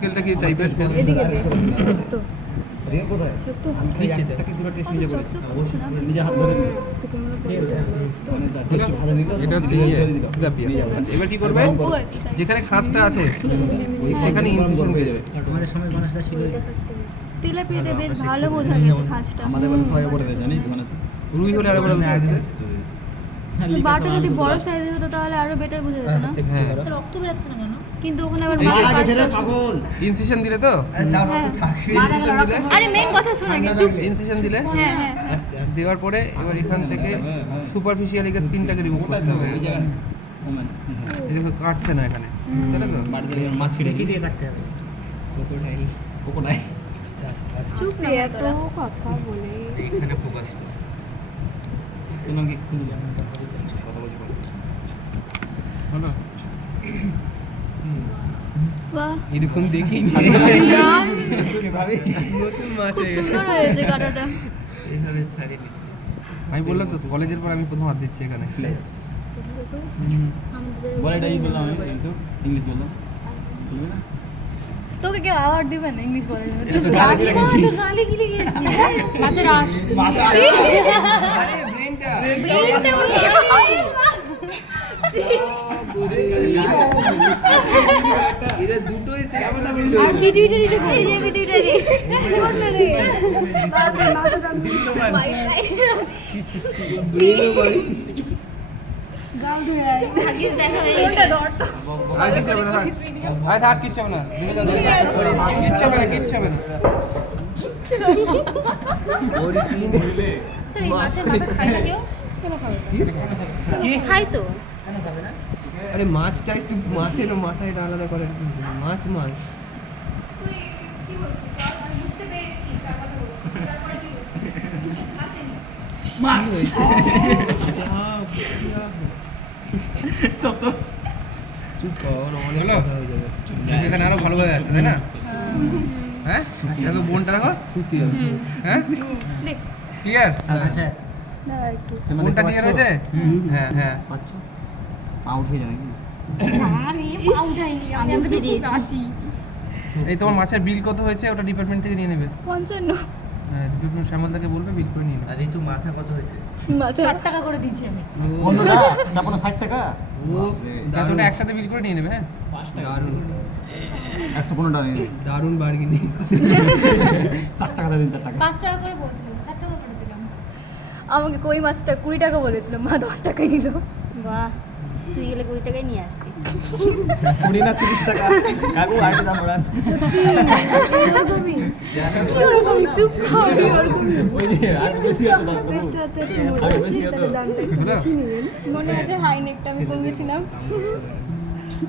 স্কেলটা কি টাইপের? এদিকে তো রিয়া কোথায়? সত্য নিচে তো। একটা কি দুটো টেস্ট নিজে করে নিজে হাত ধরে তো ক্যামেরা মানে তার টেস্ট ভালো নিল এটা হচ্ছে তিলাপিয়া। আচ্ছা, এবার কি করবে? যেখানে খাঁজটা আছে সেখানে ইনসিশন দিয়ে যাবে। আমাদের সময় মানুষরা ছিল তেলাপিয়াতে বেশ ভালো বোঝা গেছে খাঁজটা। আমাদের বাড়ি সবাই করে দেয় জানিস মানে রুই হলে আরো বড় বুঝতে পারতে। বাটা যদি বড় সাইজের হতো তাহলে আরো বেটার বোঝা যেত না? হ্যাঁ, রক্ত বেরাচ্ছে না কেন? কিন্তু ওখানে আবার আগে ছেড়ে পাগল ইনসিশন দিলে তো ইনসিশন দিলে আরে মেইন কথা শুনে আগে চুপ। ইনসিশন দিলে হ্যাঁ হ্যাঁ দেওয়ার পরে এবার এখান থেকে সুপারফিশিয়াল এই স্কিনটাকে রিমুভ করতে হবে। ওই জায়গা এই দেখো কাটছে না এখানে, বুঝলে তো? বাড়িতে মাছ ছিঁড়ে বেশি দিয়ে কাটতে হবে। কোকোনাই চুপ রে এত কথা বলে। এইখানে ফোকাস তোর নাম কি খুঁজবে কথা বলছি হলো বাহ এরকম দেখি ভাবি নতুন মাছ হয়ে গেছে। সুন্দর হয়েছে কাটাটা। এইখানে ছাড়িয়ে নিচ্ছি। আমি বললাম তো কলেজের পর আমি প্রথম হাত দিচ্ছি এখানে। প্লেস বলে এটাই বললাম আমি ইংলিশ বললাম বুঝবে না তোকে কে অ্যাওয়ার্ড দিবে না ইংলিশ বলার জন্য? এটা তো গালি গিলে গেছিস। তো গালি গিলে গেছি। মাছের আঁশ। আরে ব্রেনটা এরা দুটোই সেক্সি দিল। আর পিটুইটারি ঢুকে এই যে পিটুইটারি। শোন না রে। গাল ধুয়ে আয়। আগে দেখা এই ওটা ধরতো। আয় কিচ্ছু হবে না, থাক। আয় থাক, কিচ্ছু হবে না। ধীরে যা, ধীরে যা। কিচ্ছু হবে না, কিচ্ছু হবে না। ওরি সিন স্যার এই মাছের মাথা খায় না কেউ? কেন খাবে না? কি? খাই তো। কেন খাবে না? আরে মাছটা একটু মাছের মাথায় আলাদা করে মাছ মাছ তুই কি বলছিস? আমি বুঝতে পেরেছি কার কথা বলছিস। তারপরে কি বলছিস? খাসেনি। মাছ হয়েছে চুপ তো চুপ কর, অনেক কথা হয়ে যাবে। এখানে আরো ভালো হয়ে যাচ্ছে, তাই না? হ্যাঁ দেখো বোনটা দেখো সুশীল। হ্যাঁ দেখ ক্লিয়ার? আচ্ছা দাঁড়া একটু। বোনটা ক্লিয়ার হয়েছে? হ্যাঁ হ্যাঁ। পাচ্ছ পা উঠে যায় নাকি আরে পা উঠাইনি আমি তো দিয়েছি। এই তোমার মাছের বিল কত হয়েছে ওটা ডিপার্টমেন্ট থেকে নিয়ে নেবে। 55 হ্যাঁ ডিপার্টমেন্ট শ্যামলদাকে বলবে বিল করে নিয়ে নেবে। আর এই তো মাথা কত হয়েছে? মাত্র 8 টাকা করে দিচ্ছি আমি। বন্ধু না তারপরে 60 টাকা ব্যাস ওটা একসাথে বিল করে নিয়ে নেবে। হ্যাঁ দারুণ 115 টাকা নিয়ে দারুণ বার্গেনিং। 4 টাকা দেবেন 4 টাকা 5 টাকা করে বলছিলাম 4 টাকা করে দিলাম। আমাকে কই মাছটা 20 টাকা বলেছিল, মা 10 টাকাই নিল। বাহ তুই গেলে 20 টাকাই নিয়ে আসতি। 20 না 30 টাকা কাকু আইতে দাম বড়ান এরকমই চুপ কর। ওই যে আর বেশি হতো দাম পেস্টাতে আর বেশি হতো বেশি নেবেন। মনে আছে হাই নেকটা আমি কমিয়েছিলাম।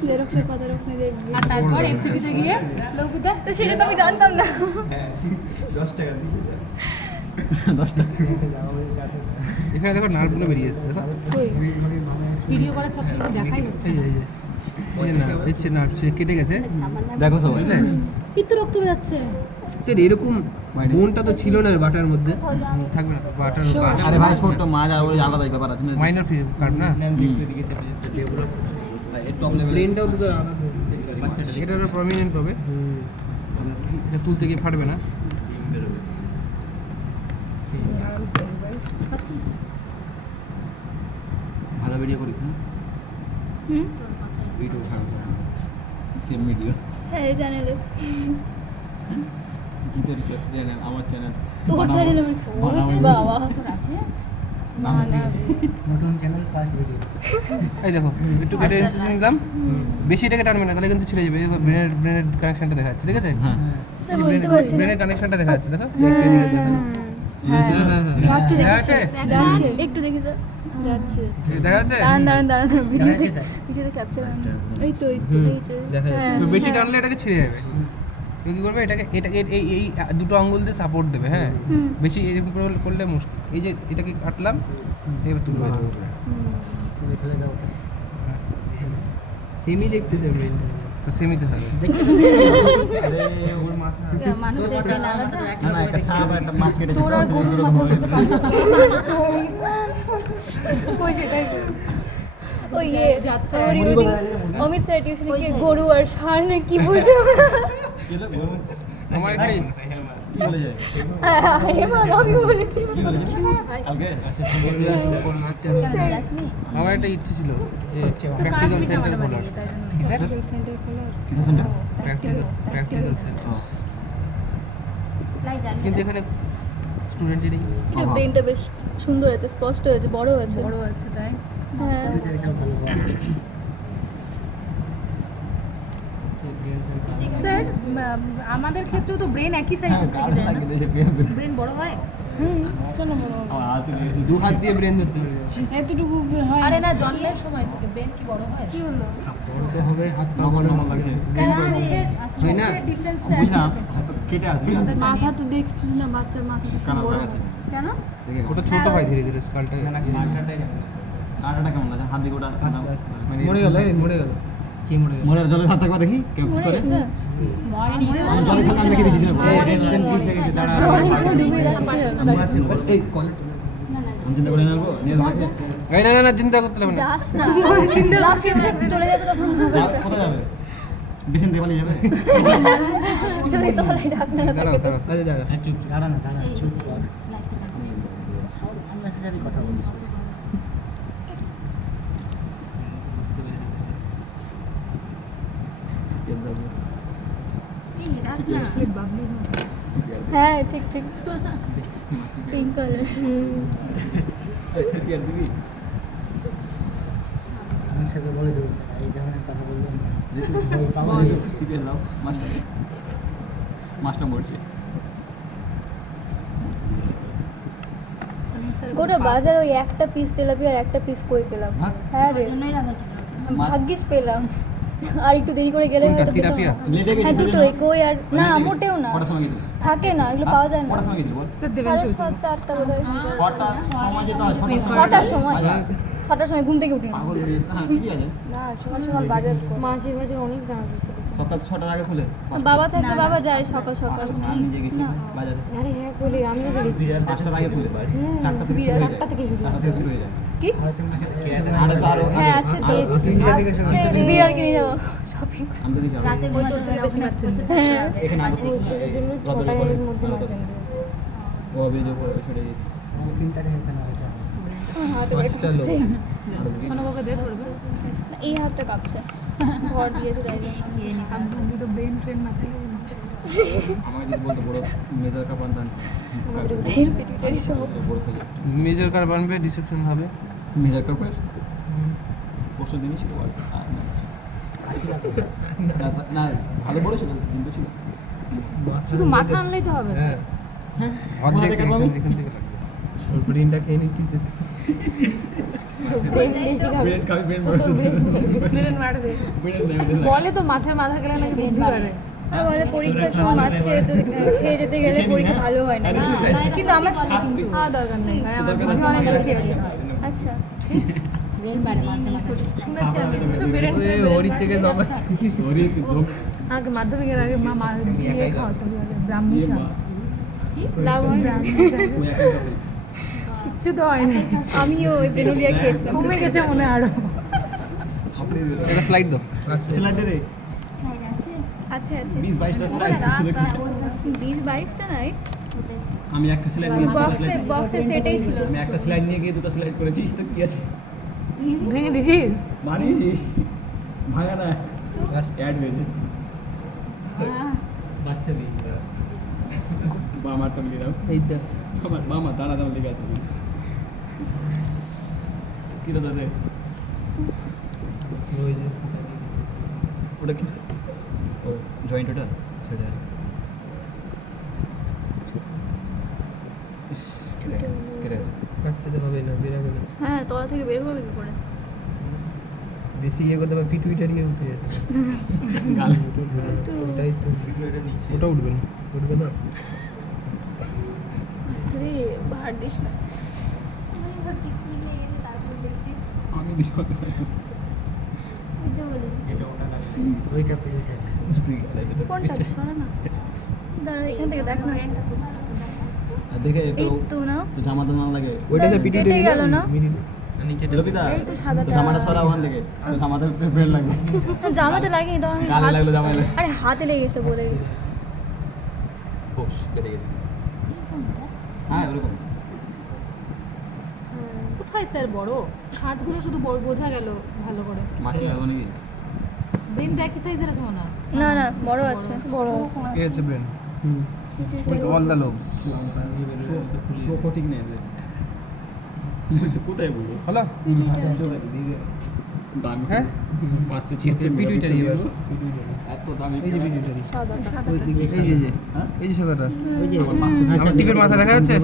জেরক্সের পাতার ওখানে যে আর তারপর এফসিটিতে গিয়ে লৌকুদা তো সেটা তো আমি জানতাম না। 10 টাকা দিয়ে 10 টাকা এখানে দেখো নার্ভগুলো বেরিয়ে এসছে দেখো। ভিডিও করার চক্করে দেখাই হচ্ছে। এই যে নার্ভ, এই যে নার্ভ সে কেটে গেছে। দেখো সবাই বুঝলে? কিন্তু রক্ত বেরাচ্ছে। স্যার এরকম বোনটা তো ছিল না বাটার মধ্যে। থাকবে না বাটার। আরে ভাই ছোট মাছ আর ওই আলাদাই ব্যাপার আছে না মাইনর কাট না। প্লেনটাও তো আলাদা। বাচ্চাটা এটার প্রমিনেন্ট হবে। এটা তুলতে গিয়ে ফাটবে না। ভালো ভিডিও করিস না হুম ভিডিও ছাড়ো সেম ভিডিও স্যার চ্যানেলে কি তোর চ্যানেল আমার চ্যানেল তোর চ্যানেলে আমি করেছি বাবা তোর আছে না না নতুন চ্যানেল ফার্স্ট ভিডিও। এই দেখো একটু কেটে ইনসিশন দিলাম। বেশি এটাকে টানবে না তাহলে কিন্তু ছিঁড়ে যাবে। দেখো ব্রেনের কানেকশনটা দেখা যাচ্ছে, ঠিক আছে? হ্যাঁ বুঝতে পারছি না। ব্রেনের কানেকশনটা দেখা যাচ্ছে দেখো। এদিকে দেখো। যাচ্ছে দেখা যাচ্ছে? যাচ্ছে একটু দেখি স্যার যাচ্ছে দেখা যাচ্ছে? দাঁড়ান ভিডিওতে যাচ্ছে, স্যার। ভিডিওতে ক্যাপচার এই তো দেখা যাচ্ছে। হ্যাঁ, তো বেশি হ্যাঁ। টানলে এটাকে ছিঁড়ে যাবে। তুমি কি করবে এটাকে এই দুটো আঙ্গুল দিয়ে সাপোর্ট দেবে। হ্যাঁ হুম। বেশি এরকম করলে মুশকিল। এই যে এটাকে কাটলাম এবার তুলবে তুলে ফেলে দাও। সেমি দেখতেছে ব্রেন তো সেমিতে হবে। আরে ওর মাথা মানুষের দিন আলাদা না না একটা সাপ আর একটা মাছ কেটে তোর আর গরুর মাথা দেখতে পারবো ওই সেটাই ওই ইয়ে অমিত স্যার টিউশনে কি গরু আর ষাঁড় না কি বলছে আমার একটা কি বলে যায় আমি বলেছি কালকে আচ্ছা কেন যাসনি আমার একটা ইচ্ছে ছিল যে তো কাজ প্র্যাকটিক্যাল মিশে সেন্টার আমার খোলার বাড়ি, তাই জন্য। প্র্যাকটিক্যাল সেন্টার খোলার কিসের সেন্টার প্র্যাকটিক্যাল সেন্টার লাই জানি কিন্তু এখানে স্টুডেন্টই নেই এটা ব্রেনটা বেশ সুন্দর আছে স্পষ্ট হয়েছে বড় হয়েছে বড় আছে তাই হ্যাঁ এটাও ভালো হবে স্যার আমাদের ক্ষেত্রেও তো ব্রেন একই সাইজের থেকে যায় না ব্রেন বড় হয় কেন বড় হবে? দু হাত দিয়ে ব্রেন ধরতে পারে এতটুকু হয় আরে না জন্মের সময় থেকে ব্রেন কি বড় হয় কি হলো বড় হবে হাত পা আমার বড় মনে লাগছে কেন হয় না? ডিফারেন্সটা বুঝলাম কেটে আছে মাথা তো দেখছিস না বাচ্চার মাথা তো কানা বড় হয়ে গেছে। কেন ওটা ছোট হয় ধীরে ধীরে স্কালটা আটাটা কেমন লাগে হাত দিকে ওটা মানে মরে গেল মরে গেল কি মনে হয় মনের জলে হাত থাকবা দেখি কেউ কি মরে করে গেছে আমি জলে থাকলাম দেখে দিয়েছি না এই কলে আমি চিন্তা করে নেবো নিয়ে যাবো এই না না চিন্তা করতে হবে না যাস না লাফিয়ে উঠে চলে যাবে তখন কোথায় যাবে বেশিন দিয়ে পালিয়ে যাবে যদি তলায় ডাক না দাঁড়াও দাঁড়াও কাজে দাঁড়াও চুপ দাঁড়া না দাঁড়া এই চুপ কর লাইটটা সব আননেসেসারি কথা বলিস হ্যাঁ ঠিক ঠিক পিঙ্ক কালার সিপিআর দিবি আমি সাথে বলে দেবো এই ধরনের কথা বলবেন সিপিআর দাও মাছটা মরছে গোটা বাজার ওই একটা পিস তেলাপিয়া আর একটা পিস কই পেলাম হ্যাঁ? হ্যাঁ রে ভাগ্যিস পেলাম আর একটু দেরি করে গেলে কোনটা? হয়তো পেতাম তিলাপিয়া? না। লেটে হ্যাঁ গেছিস দুটোই কই আর না মোটেও না কটার সময় গেছিস থাকে না এগুলো পাওয়া যায় না কটার সময় গেছিস বল 7:30 8টা বোধ হয় ছটার সময় যেতে হয় 6টার সময় আচ্ছা। 6টার সময় ঘুম থেকে উঠি না পাগল রে হ্যাঁ ঠিকই আছে না সকাল সকাল বাজার মাঝে মাঝে অনেক দাম সকাল 6টার আগে খুলে বাবা থাকলে বাবা যায় সকাল সকাল আমি নিজে গেছি বাজারে আরে হ্যাঁ বলি আমি তো গেছি 5টার আগে খুলে 4টা থেকে শুরু হয়ে যায় 4টা থেকে শুরু 4টা থেকে শুরু হয়ে যায় কি আরে তো আরো হ্যাঁ আছে তো বিয়ার কিনে যাবো শপিং আমি তো কিছু রাতে ঘুমাতে বেশি পাচ্ছেন এখানে আজ হোস্টেলের জন্য 6টার মধ্যে মাঝে ও ভিডিও করে ছেড়ে দিই প্রিন্টারে এখানে হয়েছে হাতে পাঁচটা লোক। আর কোনো কাউকে দিয়ে ধরবে এই হাতটা কাঁপছে ভর দিয়েছে তাই জন্য। আমি বন্ধু তো ব্রেন ট্রেন মাথায় লাগে না। আমাকে যদি বলতো বড় মেজার কাপ আনতাম আমাদের ওদের পিটুটারি সহ বড় সাইজ মেজর কার বানবে ডিসেকশন হবে মেজার কাপের পরশু দিনই ছিল আর না ভালো বড় ছিল জিন্দু ছিল শুধু মাথা আনলেই তো হবে হ্যাঁ অর্ধেক এখান থেকে লাগবে ওর ব্রেনটা খেয়ে নিচ্ছি যে ব্রেন বেশি খাবে ব্রেন খাবি ব্রেন তো তোর ব্রেন মারবে ব্রেন নেই বলে তো মাছের মাথা গেলে নাকি বুদ্ধি বাড়ে আর বলে পরীক্ষার সময় মাছ খেয়ে যেতে গেলে পরীক্ষা ভালো হয় না কিন্তু আমার খাওয়া দরকার নেই ভাই আমার দরকার বুদ্ধি আছে। অনেক বেশি আছে আচ্ছা শুনেছি আমি কিন্তু ব্রেন ওরি থেকে সবাই ওরে ধোক আগে মাধ্যমিকের আগে মা দিয়ে খাওয়াতো আগে ব্রাহ্মী দিয়ে শাক মা লাভ হয় না। ওই একটা কথা কিচ্ছু তো হয়নি আমিও ওই ব্রেনুলিয়া খেয়েছিলাম কমে গেছে মনে হয় আরো আপনি এটা স্লাইড দাও স্লাইডে রে আছে আছে 20-22টা স্লাইড 20-22টা নাই আমি একটা স্লাইড নিয়ে বক্সে সেটাই ছিল আমি একটা স্লাইড নিয়ে গিয়ে দুটো স্লাইড করেছিস তো কি আছে ভেঙে দিছিস বানিয়েছি ভাঙা না অ্যাড হয়েছে বাচ্চা দিই বামারটা মিলিয়ে দাও এই তো বামা দাঁড়া দাঁড়া লেগে আছে কি রে ওই যে ওটা কি ও জয়েন্ট ওটা সেটা ইস কেটে আছে কাটতে তো হবে না বেরাবে না হ্যাঁ তলা থেকে বের করবে কি করে বেশি ইয়ে করতে পারবে পিটুইটারি উঠে যাচ্ছে গালে ওটাই তো ওটা উঠবে না আরে বাহার দিস না আমি ভাবছি কি নিয়ে তারপর দেখছি আমি দিছি তুই তো বলেছিস ওইটা প্রিন্টার কোনটা সরা না দাঁড়া এখান থেকে দেখ না আর দেখে এই তো না তো জামা তো না লাগে ওইটাতে পিটুইটারি কেটে গেল না? নিচে লোপিতা এই তো সাদাটা। তো জামাটা সরা ওখান থেকে তো জামাতে ব্রেন লাগবে না, জামাতে লাগেনি তো আমি গালে লাগলো জামায় লাগলো আরে হাতে লেগেছে বলে বস কেটে গেছে হ্যাঁ ওরকম কোথায় স্যার বড় খাঁজগুলো শুধু বড় বোঝা গেল ভালো করে মাসে লাগবে নাকি ব্রেনটা একই সাইজের আছে মনে হয় না না বড় আছে বড় এই হচ্ছে brain with all the lobes show ঠিক নেই কোথায় বলবো হলো দামি হ্যাঁ 576 পিটুইটারি এবার এত দামি এই যে পিটুইটারি সাদাটা এই যে হ্যাঁ এই যে সাদাটা ওই যে আমার 500 আমার টিপের মাথা দেখা যাচ্ছে